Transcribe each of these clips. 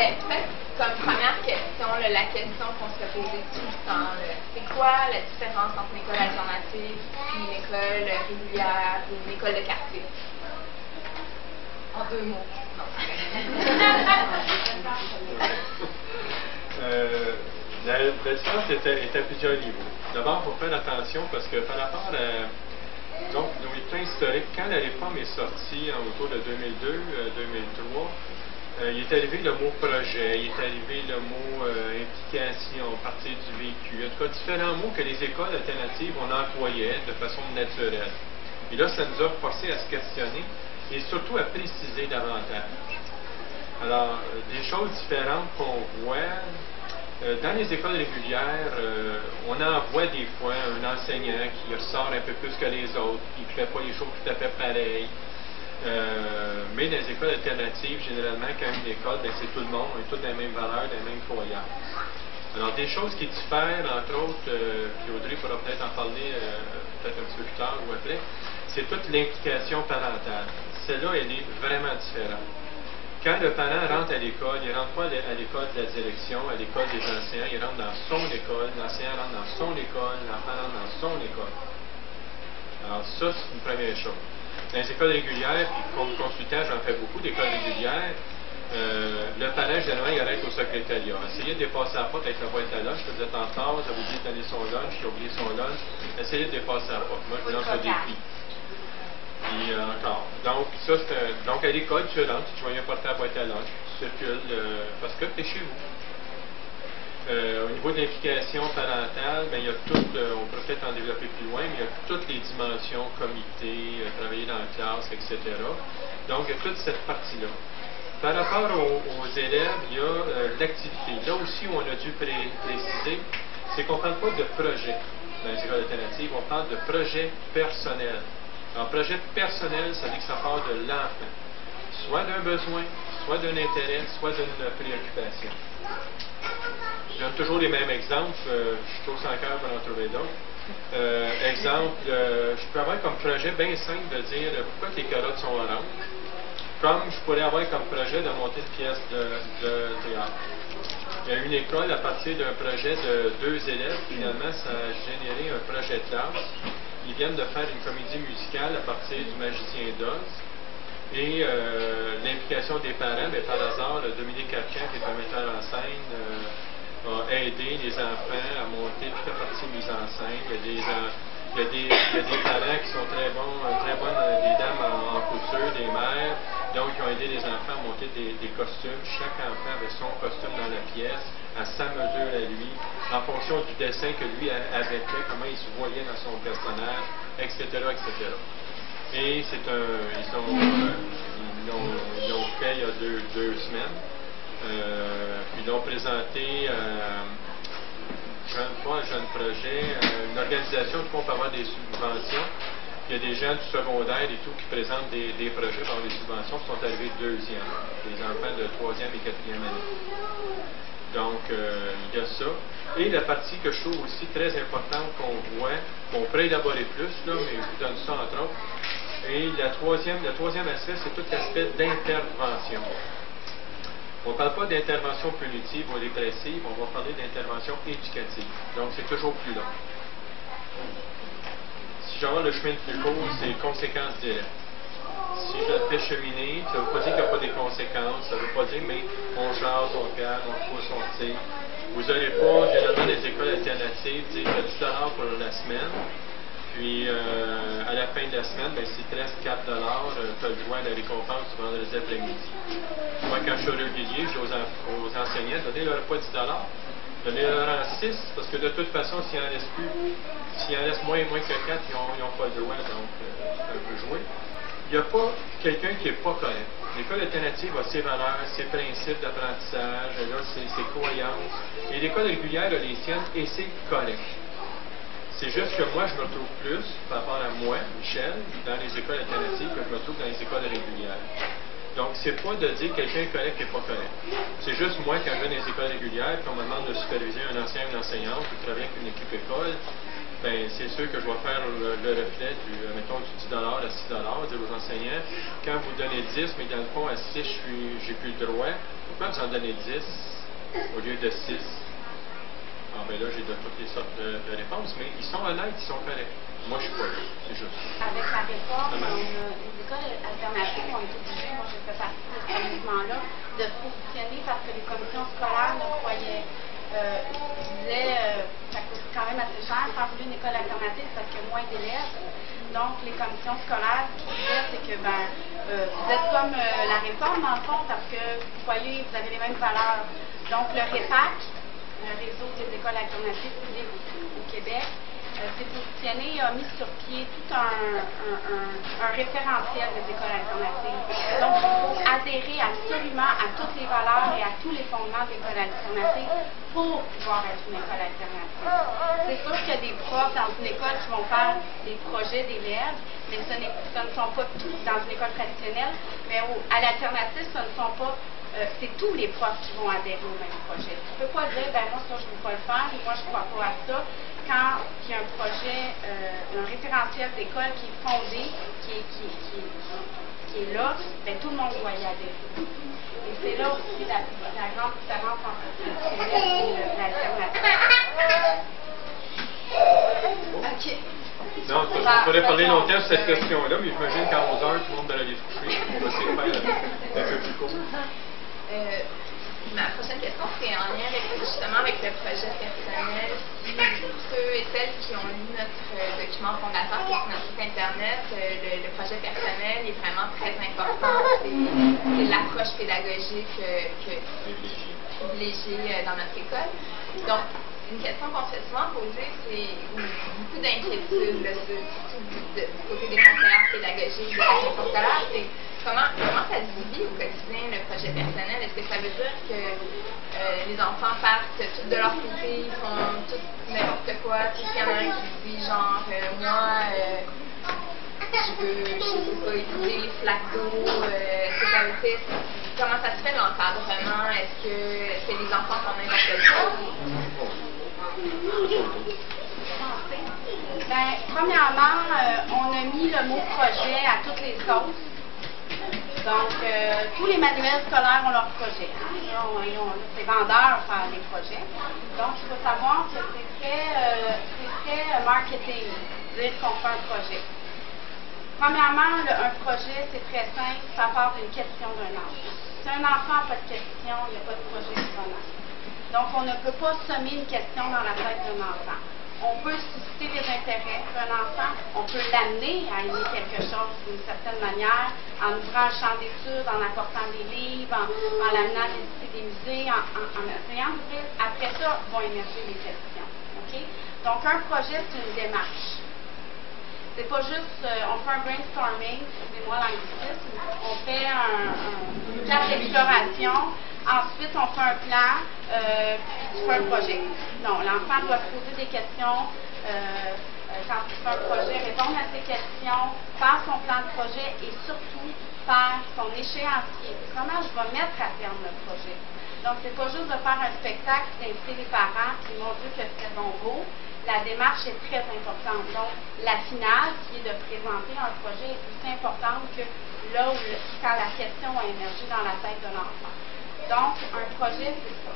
Ben, peut-être comme première question, là, la question qu'on se posait tout le temps, c'est quoi la différence entre une école alternative et une école régulière ou une école de quartier? En 2 mots. Non. La différence est à plusieurs niveaux. D'abord, il faut faire attention parce que par rapport à donc, le plan historique, quand la réforme est sortie en autour de 2002-2003, il est arrivé le mot projet, il est arrivé le mot implication, partir du vécu, en tout cas différents mots que les écoles alternatives on employait de façon naturelle. Et là, ça nous a forcé à se questionner et surtout à préciser davantage. Alors, des choses différentes qu'on voit. Dans les écoles régulières, on en voit des fois un enseignant qui ressort un peu plus que les autres, qui ne fait pas les choses tout à fait pareilles. Mais dans les écoles alternatives, généralement, quand une école, c'est tout le monde, on est tous dans les mêmes valeurs, dans les mêmes croyances. Alors, des choses qui diffèrent, entre autres, puis Audrey pourra peut-être en parler peut-être un petit peu plus tard ou après, c'est toute l'implication parentale. Celle-là, elle est vraiment différente. Quand le parent rentre à l'école, il ne rentre pas à l'école de la direction, à l'école des enseignants, il rentre dans son école, l'enseignant rentre dans son école, l'enfant rentre dans son école. Alors ça, c'est une première chose. Dans les écoles régulières, puis comme consultant, j'en fais beaucoup d'écoles régulières, le parent, généralement, il arrête au secrétariat. Essayez de dépasser la porte avec la boîte à lunch, vous êtes en retard, vous avez oublié de donner son lunch, il a oublié son lunch, essayez de dépasser la porte. Moi, je vous lance un défi. Puis encore. Donc, à l'école, tu rentres, tu vas y apporter la boîte à lunch, tu circules, parce que tu es chez vous. Au niveau de l'implication parentale, bien, il y a toutes, on pourrait peut-être en développer plus loin, mais il y a toutes les dimensions, comité, travailler dans la classe, etc. Donc, il y a toute cette partie-là. Par rapport aux élèves, il y a l'activité. Là aussi, où on a dû préciser, c'est qu'on ne parle pas de projet dans les écoles alternatives, on parle de projet personnel. Alors, projet personnel, ça veut dire que ça part de l'enfant, soit d'un besoin, soit d'un intérêt, soit d'une préoccupation. Je donne toujours les mêmes exemples, je suis trop sans cœur pour en trouver d'autres. Exemple, je peux avoir comme projet bien simple de dire pourquoi tes carottes sont oranges, comme je pourrais avoir comme projet de monter une pièce de théâtre. Il y a une école, à partir d'un projet de 2 élèves, finalement, ça a généré un projet de classe. Ils viennent de faire une comédie musicale à partir du Magicien d'Oz. Et l'implication des parents, bien, par hasard, Dominique Arcand, qui est un metteur en scène, a aidé les enfants à monter toute la partie mise en scène. Il y a des parents qui sont très bonnes, des dames en couture, des mères, donc qui ont aidé les enfants à monter des costumes. Chaque enfant avait son costume dans la pièce, à sa mesure à lui, en fonction du dessin que lui avait fait, comment il se voyait dans son personnage, etc., etc. Et ils l'ont fait il y a deux semaines. Puis ils l'ont présenté pas un jeune projet, une organisation où on peut avoir des subventions. Il y a des gens du secondaire et tout qui présentent des projets par des subventions qui sont arrivés deuxième, des enfants de 3e et 4e année. Donc, il y a ça. Et la partie que je trouve aussi très importante qu'on voit, qu'on pourrait élaborer plus, là, mais je vous donne ça entre autres. Et le troisième aspect, c'est tout l'aspect d'intervention. On ne parle pas d'intervention punitive ou répressive, on va parler d'intervention éducative. Donc, c'est toujours plus long. Si j'en le chemin le plus court, c'est conséquences directes. Si je le fais cheminer, ça ne veut pas dire qu'il n'y a pas des conséquences, ça ne veut pas dire, mais on jase, on regarde, on pousse, on tire. Vous n'aurez pas, généralement, des écoles alternatives, dire que $10 pour la semaine, puis à la fin de la semaine, ben, s'il te reste $4, tu as le droit à la récompense du vendredi après-midi. Moi, quand je suis régulier, je dis aux enseignants, donnez-leur pas $10, donnez-leur en 6, parce que de toute façon, s'il en reste plus, s'il en reste moins que 4, ils n'ont pas le droit, donc c'est un peu joué. Il n'y a pas quelqu'un qui n'est pas correct. L'école alternative a ses valeurs, ses principes d'apprentissage, ses croyances. Et l'école régulière a les siennes et c'est correct. C'est juste que moi, je me retrouve plus, par rapport à moi, Michel, dans les écoles alternatives que je me trouve dans les écoles régulières. Donc, c'est pas de dire quelqu'un est correct et pas correct. C'est juste moi, quand je vais dans les écoles régulières, qu'on me demande de superviser un enseignant ou une enseignante ou de travailler avec une équipe école, ben, c'est sûr que je vais faire le reflet mettons, du $10 à $6, dire aux enseignants, quand vous donnez 10, mais dans le fond, à 6, j'ai plus le droit, pourquoi vous en donnez 10 au lieu de 6? Ah ben là, j'ai de toutes les sortes de réponses, mais ils sont honnêtes, ils sont corrects. Moi, je suis pas là, c'est juste. Avec la réforme, les écoles alternatives ont été obligées, moi je fais partie de ce mouvement-là, de se positionner parce que les commissions scolaires ne croyaient, disaient, ça coûte quand même assez cher faire une école alternative parce qu'il y a moins d'élèves. Donc, les commissions scolaires, ce qu'ils disaient, c'est que vous êtes comme la réforme, en fond, parce que vous voyez, vous avez les mêmes valeurs. Donc, le REPAC, le réseau des écoles alternatives privées au Québec, s'est positionné et a mis sur pied tout un référentiel des écoles alternatives. Donc, il faut adhérer absolument à toutes les valeurs et à tous les fondements de l'école alternative pour pouvoir être une école alternative. C'est sûr qu'il y a des profs dans une école qui vont faire des projets d'élèves, mais ce ne sont pas tous dans une école traditionnelle, mais à l'alternative, ce ne sont pas c'est tous les profs qui vont adhérer au même projet. Tu ne peux pas dire, ben moi, ça, je ne veux pas le faire, et moi, je ne crois pas à ça. Quand il y a un projet, un référentiel d'école qui est fondé, qui est là, ben, tout le monde doit y adhérer. Et c'est là aussi la grande différence entre le traditionnel et l'alternative. OK. Non, on pourrait parler longtemps de cette question-là, mais j'imagine qu'à 11 heures, tout le monde va aller se coucher. On va essayer de faire un peu plus court. Ma prochaine question, c'est en lien justement avec le projet personnel. Ceux et celles qui ont lu notre document fondateur, qui est sur notre site Internet, le projet personnel est vraiment très important. C'est l'approche pédagogique privilégiée dans notre école. Donc, une question qu'on se fait souvent poser, c'est beaucoup d'inquiétudes, surtout du côté des conseillères pédagogiques, des assistants scolaires, c'est comment ça se vit au quotidien, le projet personnel? Est-ce que ça veut dire que les enfants partent tout de leur côté, ils font tout n'importe quoi, puis s'il y en a un qui dit genre, moi, je veux, je sais pas, utiliser les flaques d'eau, est-ce que ça veut dire, comment ça se fait l'encadrement? Est-ce que les enfants font n'importe quoi? Ben, premièrement, on a mis le mot projet à toutes les sauces. Donc, tous les manuels scolaires ont leur projet. Hein? C'est vendeur faire des projets. Donc, il faut savoir que c'est très marketing, dire qu'on fait un projet. Premièrement, un projet, c'est très simple, ça part d'une question d'un enfant. Si un enfant n'a pas de question, il n'y a pas de projet qui va naître. Donc, on ne peut pas semer une question dans la tête d'un enfant. On peut susciter des intérêts d'un enfant, on peut l'amener à aimer quelque chose d'une certaine manière, en ouvrant un champ d'études, en apportant des livres, en l'amenant à visiter des musées, en essayant d'ouvrir. Après ça, vont émerger les questions. Okay? Donc, un projet, c'est une démarche. C'est pas juste, on fait un brainstorming, excusez-moi l'anglicisme, on fait une classe d'exploration, ensuite on fait un plan, tu fais un projet. Non, l'enfant doit se poser des questions, quand tu fais un projet, répondre à ces questions, faire son plan de projet et surtout faire son échéancier. Comment je vais mettre à terme le projet? Donc, c'est pas juste de faire un spectacle, d'inviter les parents, puis mon Dieu que c'est bon beau. La démarche est très importante. Donc, la finale, qui est de présenter un projet, est aussi importante que là où, quand la question a émergé dans la tête de l'enfant. Donc, un projet, c'est ça.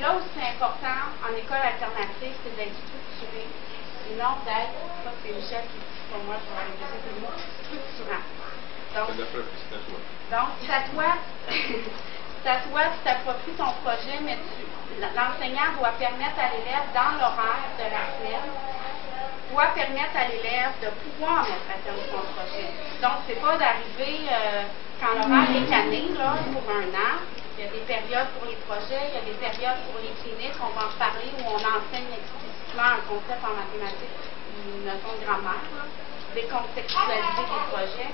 Là où c'est important en école alternative, c'est d'être structuré, et non d'être, ça c'est Michel qui dit pour moi, je vais répéter le mot, structurant. Donc, c'est à toi, tu t'appropries ton projet, mais l'enseignant doit permettre à l'élève, dans l'horaire de la semaine, doit permettre à l'élève de pouvoir mettre à terme son projet. Donc, c'est pas d'arriver quand l'horaire est canné, là, pour un an. Il y a des périodes pour les projets, il y a des périodes pour les cliniques, on va en parler, où on enseigne explicitement un concept en mathématiques, une notion de grammaire, là, décontextualiser des projets.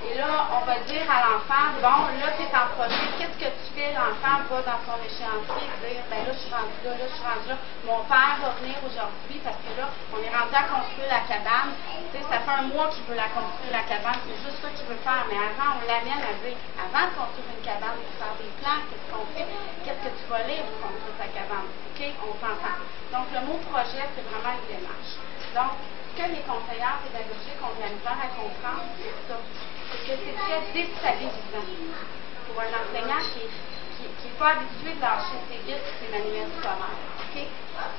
Et là, on va dire à l'enfant, bon, là, tu es en projet, qu'est-ce que tu fais? L'enfant va dans son échéancier dire, ben là, je suis rendu là, je suis rendu là. Mon père va venir aujourd'hui parce que là, on est rendu à construire la cabane. Tu sais, ça fait un mois qu'il veut la construire, la cabane, c'est juste ça qu'il veut faire. Mais avant, on l'amène à dire, avant de construire une cabane, pour faire des plans, qu'est-ce qu'on fait? Qu'est-ce que tu vas lire pour construire ta cabane? OK? On s'entend. Donc, le mot projet, c'est vraiment une démarche. Donc, ce que les conseillères pédagogiques ont de la misère à comprendre, c'est ça. C'est que c'est très déstabilisant pour un enseignant qui est pas habitué de lâcher ses vite ses manuels scolaires. OK?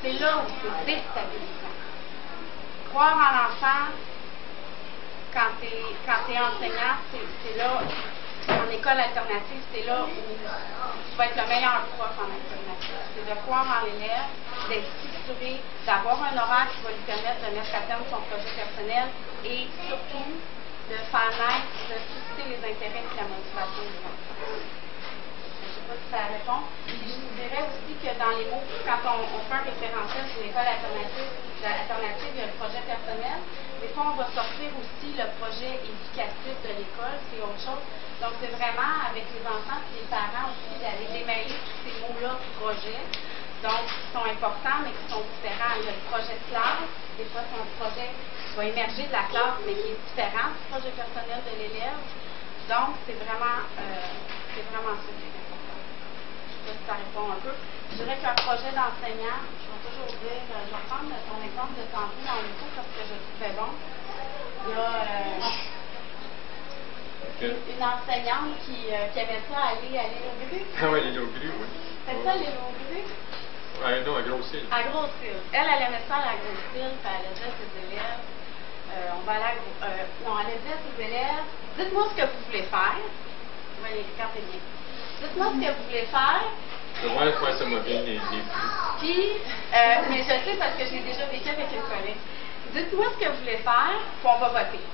C'est là où c'est déstabilisant. Croire en l'enfant, quand tu es enseignant, c'est là, en école alternative, c'est là où tu vas être le meilleur prof en alternative. C'est de croire en l'élève, d'être structuré, d'avoir un horaire qui va lui permettre de mettre à terme son projet personnel et surtout de faire naître, de susciter les intérêts et la motivation de l'enfant. Je ne sais pas si ça répond. Puis je vous dirais aussi que dans les mots, quand on fait un référentiel sur l'école alternative, il y a le projet personnel. Des fois, on va sortir aussi le projet éducatif de l'école, c'est autre chose. Donc, c'est vraiment avec les enfants et les parents aussi d'aller démêler tous ces mots-là projet. Donc, qui sont importants, mais qui sont différents. Il y a le projet de classe, des fois, c'est un projet qui va émerger de la classe, mais qui est différent du projet personnel de l'élève. Donc, c'est vraiment ça qui est important. Je ne sais pas si ça répond un peu. Je dirais qu'un projet d'enseignant, je vais toujours dire, je vais prendre ton exemple de tantôt dans le cours parce que je le trouvais bon. Il y a une enseignante qui aimait ça aller à l'île aux grues. Ah oui, l'île aux grues, oui. C'est ça, l'île aux grues? Non, à Grosse-Île. À Grosse-Île. Elle aimait ça à la Grosse-Île, puis elle disait à ses élèves, on va aller non, elle disait à ses élèves, dites-moi ce que vous voulez faire. Oui, regardez bien. Dites-moi ce que vous voulez faire. Je vois quoi ça m'a bien les pluies. Puis, mais je sais parce que j'ai déjà vécu avec une collègue. Dites-moi ce que vous voulez faire, puis on va voter.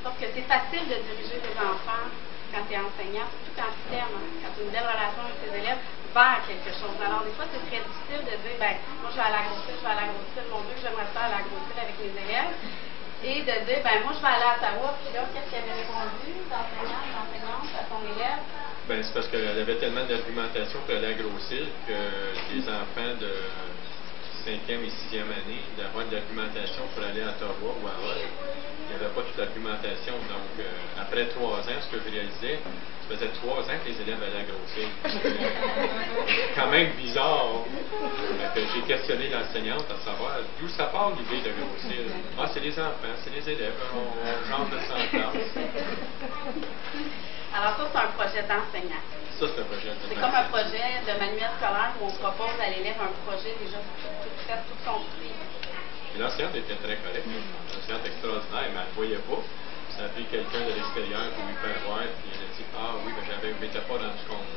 Sauf que c'est facile de diriger les enfants quand tu es enseignant, surtout quand tu t'aimes, quand tu as une belle relation avec tes élèves, vers quelque chose. Alors, des fois, c'est très difficile de dire, ben, moi, je vais à la Grosse-Île, mon Dieu, j'aimerais ça à la Grosse-Île avec mes élèves. Et de dire, ben, moi, je vais aller à Ottawa, puis là, qu'est-ce qu'elle avait répondu, l'enseignante, à son élève? Ben, c'est parce qu'elle avait tellement d'argumentation pour aller à Grosse-Île que les enfants de 5e et 6e année, d'avoir de l'argumentation pour aller à Ottawa ou à Hull, il n'y avait pas toute l'argumentation. Donc, après 3 ans, ce que je réalisais, ça faisait 3 ans que les élèves allaient à Grosse-Île. C'est quand même bizarre. Que j'ai questionné l'enseignante à savoir d'où ça part l'idée de Grosse-Île. Ah, c'est les enfants, c'est les élèves, on change de 100 classes. Alors ça, c'est un projet d'enseignant. Ça, c'est un projet d'enseignant. C'est comme un projet de manuel scolaire où on propose à l'élève un projet déjà tout fait, tout construit. Et l'enseignante était très correcte. L'enseignante extraordinaire, mais elle ne voyait pas. Ça a pris quelqu'un de l'extérieur pour lui faire voir, puis elle a dit, ah oui, mais je ne m'étais pas rendu compte.